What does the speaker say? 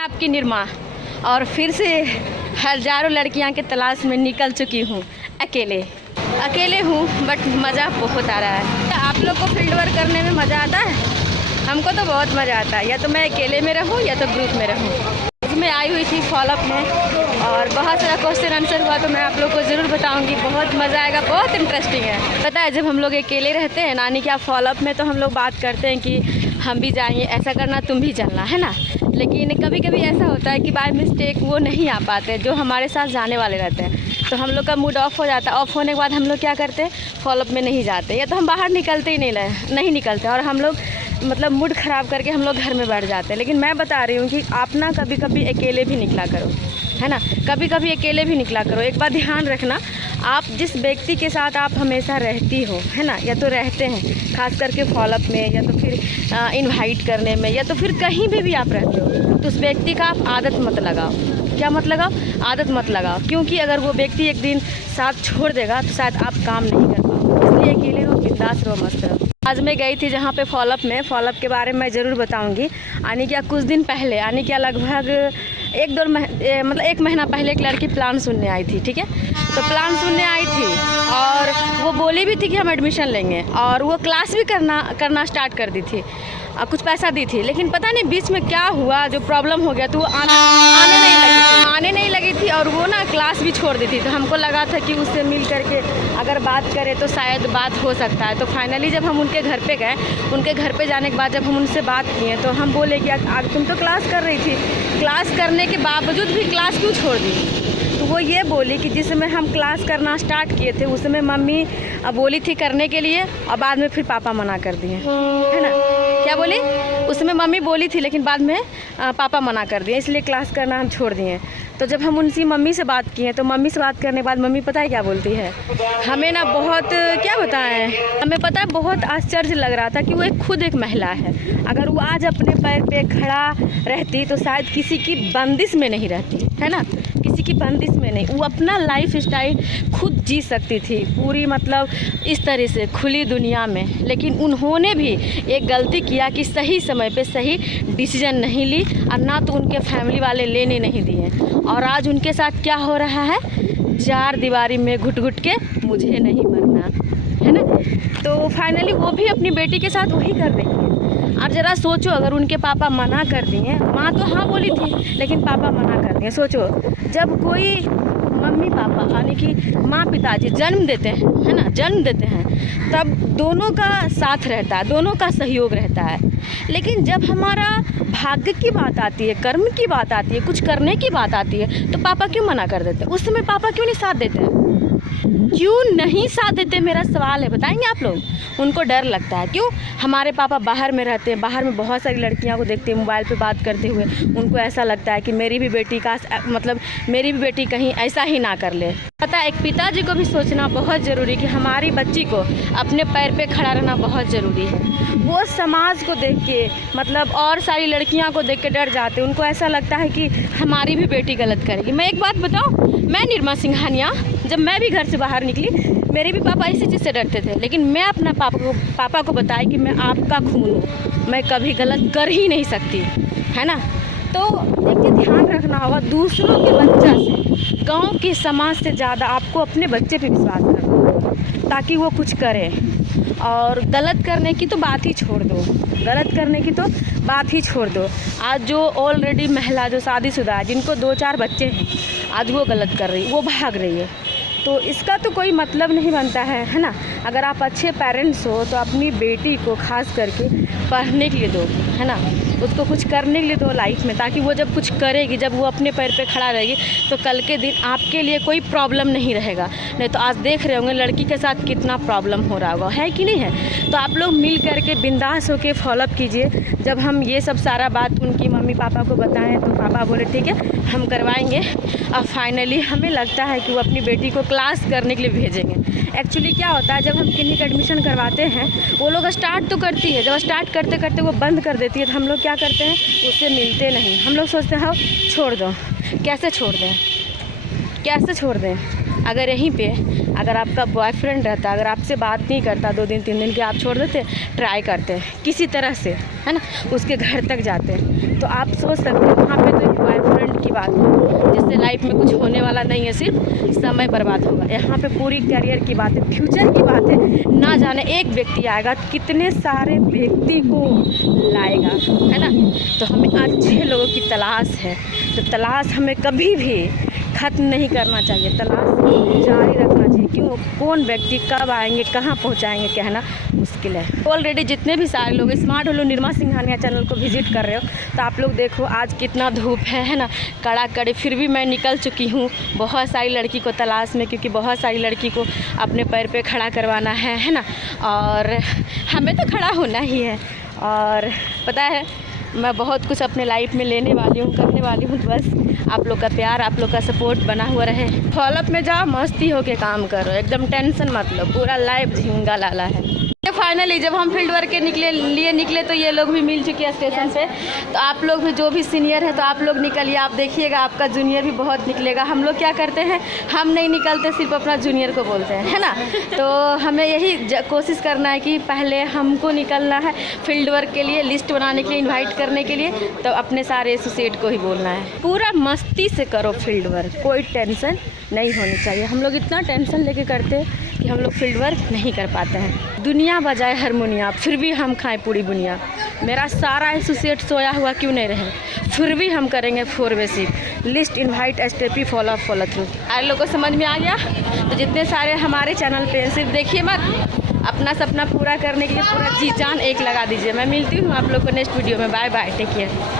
आपकी निर्मा और फिर से हज़ारों लड़कियां की तलाश में निकल चुकी हूँ। अकेले हूँ बट मज़ा बहुत आ रहा है। आप लोग को फील्ड वर्क करने में मज़ा आता है? हमको तो बहुत मज़ा आता है। या तो मैं अकेले में रहूँ या तो ग्रुप में रहूँ। मैं आई हुई थी फॉलोअप में और बहुत सारा क्वेश्चन आंसर हुआ, तो मैं आप लोग को ज़रूर बताऊंगी। बहुत मज़ा आएगा, बहुत इंटरेस्टिंग है। पता है, जब हम लोग अकेले रहते हैं नानी क्या फॉलोअप में, तो हम लोग बात करते हैं कि हम भी जाएंगे, ऐसा करना, तुम भी चलना, है ना। लेकिन कभी कभी ऐसा होता है कि बाय मिस्टेक वो नहीं आ पाते जो हमारे साथ जाने वाले रहते हैं, तो हम लोग का मूड ऑफ हो जाता है। ऑफ होने के बाद हम लोग क्या करते हैं, फॉलोअप में नहीं जाते, या तो हम बाहर निकलते ही नहीं निकलते, और हम लोग मतलब मूड ख़राब करके हम लोग घर में बैठ जाते हैं। लेकिन मैं बता रही हूँ कि आप ना कभी कभी अकेले भी निकला करो, है ना। कभी कभी अकेले भी निकला करो। एक बात ध्यान रखना, आप जिस व्यक्ति के साथ आप हमेशा रहती हो, है ना, या तो रहते हैं, खास करके फॉलोअप में, या तो फिर इनवाइट करने में, या तो फिर कहीं भी आप रहते हो, तो उस व्यक्ति का आप आदत मत लगाओ। क्या मत लगाओ? आदत मत लगाओ। क्योंकि अगर वो व्यक्ति एक दिन साथ छोड़ देगा तो शायद आप काम नहीं कर पाओ। इसलिए अकेले रहो, बिंदास रहो, मस्त रहो। आज मैं गई थी जहाँ पे फॉलोअप के बारे में मैं ज़रूर बताऊंगी। आने क्या कुछ दिन पहले, आने क्या लगभग एक महीना पहले एक लड़की प्लान सुनने आई थी, ठीक है। तो प्लान सुनने आई थी और वो बोली भी थी कि हम एडमिशन लेंगे, और वो क्लास भी करना स्टार्ट कर दी थी, कुछ पैसा दी थी। लेकिन पता नहीं बीच में क्या हुआ, जो प्रॉब्लम हो गया, तो वो आने नहीं लगी थी और वो ना क्लास भी छोड़ दी थी। तो हमको लगा था कि उससे मिल करके अगर बात करें तो शायद बात हो सकता है। तो फाइनली जब हम उनके घर पे गए, उनके घर पे जाने के बाद जब हम उनसे बात किए, तो हम बोले कि आग तुम तो क्लास कर रही थी, क्लास करने के बावजूद भी क्लास क्यों छोड़ दी? तो वो ये बोली कि जिस समय हम क्लास करना स्टार्ट किए थे उस समय मम्मी बोली थी करने के लिए, और बाद में फिर पापा मना कर दिए, है ना। क्या बोली? उस समय मम्मी बोली थी लेकिन बाद में पापा मना कर दिए, इसलिए क्लास करना हम छोड़ दिए। तो जब हम उनसी मम्मी से बात किए, तो मम्मी से बात करने के बाद मम्मी पता है क्या बोलती है, हमें ना बहुत क्या बताएं, हमें पता है बहुत आश्चर्य लग रहा था कि वो खुद एक महिला है। अगर वो आज अपने पैर पे खड़ा रहती तो शायद किसी की बंदिश में नहीं रहती, है ना, किसी की बंदिश में नहीं। वो अपना लाइफ स्टाइल खुद जी सकती थी पूरी, मतलब इस तरह से खुली दुनिया में। लेकिन उन्होंने भी एक गलती किया कि सही समय पे सही डिसीजन नहीं ली, और ना तो उनके फैमिली वाले लेने नहीं दिए। और आज उनके साथ क्या हो रहा है, चार दीवारी में घुट घुट के मुझे नहीं मरना, है ना। तो फाइनली वो भी अपनी बेटी के साथ वही कर रही है। और ज़रा सोचो, अगर उनके पापा मना कर दिए, माँ तो हाँ बोली थी लेकिन पापा मना कर दिए। सोचो, जब कोई मम्मी पापा यानी कि माँ पिताजी जन्म देते हैं, है ना, जन्म देते हैं, तब दोनों का साथ रहता है, दोनों का सहयोग रहता है। लेकिन जब हमारा भाग्य की बात आती है, कर्म की बात आती है, कुछ करने की बात आती है, तो पापा क्यों मना कर देते? उस समय पापा क्यों नहीं साथ देते हैं? क्यों नहीं साथ देते, मेरा सवाल है, बताएंगे आप लोग। उनको डर लगता है। क्यों? हमारे पापा बाहर में रहते हैं, बाहर में बहुत सारी लड़कियों को देखते हैं मोबाइल पे बात करते हुए, उनको ऐसा लगता है कि मेरी भी बेटी कहीं ऐसा ही ना कर ले। पता है, एक पिताजी को भी सोचना बहुत ज़रूरी कि हमारी बच्ची को अपने पैर पे खड़ा रहना बहुत ज़रूरी है। वो समाज को देख के, मतलब और सारी लड़कियां को देख के डर जाते हैं। उनको ऐसा लगता है कि हमारी भी बेटी गलत करेगी। मैं एक बात बताऊं, मैं निर्मा सिंघानिया, जब मैं भी घर से बाहर निकली, मेरे भी पापा इसी चीज़ से डरते थे, लेकिन मैं अपना पापा को बताई कि मैं आपका खून हूँ, मैं कभी गलत कर ही नहीं सकती, है ना। तो देखिए, ध्यान रखना होगा, दूसरों के बच्चा से, गांव के समाज से ज़्यादा आपको अपने बच्चे पे विश्वास करना होगा, ताकि वो कुछ करे। और गलत करने की तो बात ही छोड़ दो, आज जो ऑलरेडी महिला जो शादीशुदा है, जिनको 2-4 बच्चे हैं, आज वो गलत कर रही, वो भाग रही है, तो इसका तो कोई मतलब नहीं बनता है ना। अगर आप अच्छे पेरेंट्स हो तो अपनी बेटी को खास करके पढ़ने के लिए दो, है ना, उसको कुछ करने के लिए दो लाइफ में, ताकि वो जब कुछ करेगी, जब वो अपने पैर पे खड़ा रहेगी, तो कल के दिन आपके लिए कोई प्रॉब्लम नहीं रहेगा। नहीं तो आज देख रहे होंगे लड़की के साथ कितना प्रॉब्लम हो रहा होगा, है कि नहीं है। तो आप लोग मिल करके बिंदास होकर फॉलोअप कीजिए। जब हम ये सब सारा बात उनकी मम्मी पापा को बताएं, तो पापा बोले ठीक है हम करवाएंगे। अब फाइनली हमें लगता है कि वो अपनी बेटी को क्लास करने के लिए भेजेंगे। एक्चुअली क्या होता है, जब हम किन्हीं का एडमिशन करवाते हैं, वो लोग स्टार्ट तो करती है, जब स्टार्ट करते करते वो बंद कर देती है, तो हम लोग क्या करते हैं, उससे मिलते नहीं। हम लोग सोचते हैं छोड़ दो। कैसे छोड़ दें? अगर यहीं पे अगर आपका बॉयफ्रेंड रहता, अगर आपसे बात नहीं करता 2 दिन 3 दिन के, आप छोड़ देते, ट्राई करते किसी तरह से, है ना, उसके घर तक जाते, तो आप सोच सकते हैं वहाँ पे तो एक बॉयफ्रेंड की बात है, जिससे लाइफ में कुछ होने वाला नहीं है, सिर्फ समय बर्बाद होगा। यहाँ पे पूरी करियर की बात है, फ्यूचर की बात है। ना जाने एक व्यक्ति आएगा कितने सारे व्यक्ति को लाएगा, है ना। तो हमें अच्छे लोगों की तलाश है, तो तलाश हमें कभी भी ख़त्म नहीं करना चाहिए, तलाश जारी रखना चाहिए। क्यों, कौन व्यक्ति कब आएंगे, कहाँ पहुँचाएंगे, कहना मुश्किल है। ऑलरेडी जितने भी सारे लोग स्मार्ट होलो निर्मा सिंघानिया चैनल को विजिट कर रहे हो, तो आप लोग देखो आज कितना धूप है ना, कड़ाकड़ी, फिर भी मैं निकल चुकी हूँ बहुत सारी लड़की को तलाश में, क्योंकि बहुत सारी लड़की को अपने पैर पे खड़ा करवाना है ना। और हमें तो खड़ा होना ही है। और पता है मैं बहुत कुछ अपने लाइफ में लेने वाली हूँ, करने वाली हूँ। बस आप लोग का प्यार, आप लोग का सपोर्ट बना हुआ रहे। फॉलोअप में जाओ, मस्ती होके काम करो, एकदम टेंशन मत लो, पूरा लाइफ झिंगा लाला है। फाइनली जब हम फील्ड वर्क के लिए निकले तो ये लोग भी मिल चुके हैं स्टेशन पे। तो आप लोग भी जो भी सीनियर है तो आप लोग निकलिए, आप देखिएगा आपका जूनियर भी बहुत निकलेगा। हम लोग क्या करते हैं, हम नहीं निकलते, सिर्फ अपना जूनियर को बोलते हैं, है ना। तो हमें यही कोशिश करना है कि पहले हमको निकलना है फील्ड वर्क के लिए, लिस्ट बनाने के लिए, इन्वाइट करने के लिए, तो अपने सारे एसोसिएट को ही बोलना है। पूरा मस्ती से करो फील्ड वर्क, कोई टेंशन नहीं होनी चाहिए। हम लोग इतना टेंशन लेके करते हैं कि हम लोग फील्ड वर्क नहीं कर पाते हैं। दुनिया बजाए हारमोनिया, फिर भी हम खाएं पूरी बुनिया। मेरा सारा एसोसिएट सोया हुआ क्यों नहीं रहे, फिर भी हम करेंगे 4 basic list, invite, STP, follow through. आप लोगों को समझ में आ गया? तो जितने सारे हमारे चैनल पे सिर्फ देखिए मत, अपना सपना पूरा करने के लिए पूरा जी जान एक लगा दीजिए। मैं मिलती हूँ आप लोग को नेक्स्ट वीडियो में। Bye bye, take care.